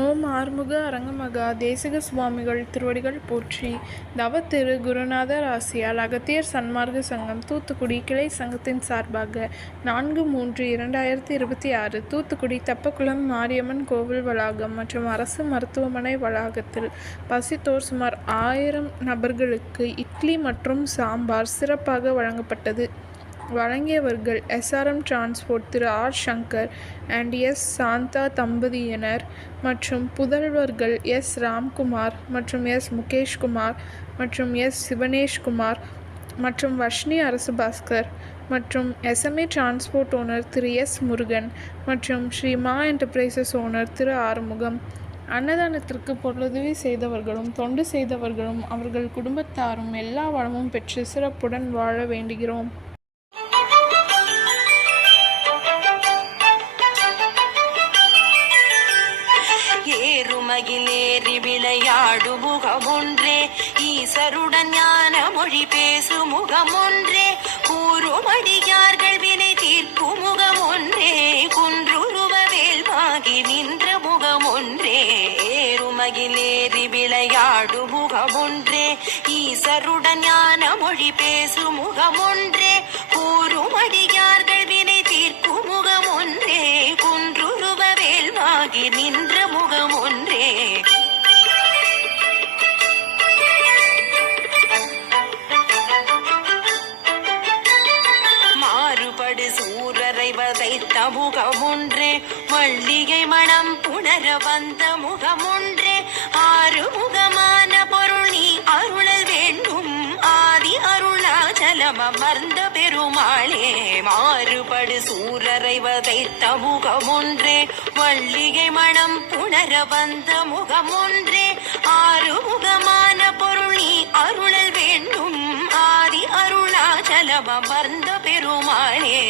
ஓம் ஆறுமுக அரங்கமகா தேசிக சுவாமிகள் திருவடிகள் போற்றி. தவ திரு குருநாதர் ஆசியால் அகத்தியர் சன்மார்க்க சங்கம் தூத்துக்குடி கிளை சங்கத்தின் சார்பாக 4/3/2026 தூத்துக்குடி தெப்பக்குளம் மாரியம்மன் கோவில் வளாகம் மற்றும் அரசு மருத்துவமனை வளாகத்தில் பசித்தோர் சுமார் 1000 நபர்களுக்கு இட்லி மற்றும் சாம்பார் சிறப்பாக வழங்கப்பட்டது. வழங்கியவர்கள் SRM transport Thiru R Shankar and S Shantha தம்பதியினர் மற்றும் புதல்வர்கள் எஸ் ராம்குமார் மற்றும் எஸ் முகேஷ்குமார் மற்றும் எஸ் சிவனேஷ்குமார் மற்றும் வர்ஷினி அரசு பாஸ்கர் மற்றும் SMA டிரான்ஸ்போர்ட் ஓனர் திரு எஸ் முருகன் மற்றும் ஸ்ரீ மா என்டர்பிரைசஸ் ஓனர் திரு ஆறுமுகம். அன்னதானத்திற்கு பொருளுதவி செய்தவர்களும் தொண்டு செய்தவர்களும் அவர்கள் குடும்பத்தாரும் எல்லா வளமும் பெற்று சிறப்புடன் வாழ வேண்டுகிறோம். ஏறுமகிலேறி விளையாடு முகமொன்றே, ஈசருடன் ஞான மொழி பேசு முகமொன்றே, கூறுமடியார்கள் வினை தீர்க்கும் முகமொன்றே, குன்றுருவ வேல்வாகி நின்ற முகமொன்றே. ஏறுமகிலேறி விளையாடு முகமொன்றே, ஈசருடன் ஞான மொழி பேசு முகமொன்றே, கூறுமடியார்கள் வினை தீர்க்கும் முகமொன்றே, குன்றுருவ வேல்வாகி நின்ற முகமொன்றே. மாறுபடு சூரரை வதைத்த முகமொன்றே, மல்லிகை மணம் புணர வந்த முகமொன்றே, ஆறுமுகமான பொருள் நீ அருளல் வேண்டும், ஆதி அருணாச்சலம் அமர்ந்த பெருமாளே. மாறுபடு சூரரை வதைத்த முகமொன்றே, மல்லிகை மணம் புணர வந்த முகமொன்றே, ஆறுமுகமான பொருள் நீ அருளல் வேண்டும், ஆதி அருணாச்சலம் அமர்ந்த பெருமாளே.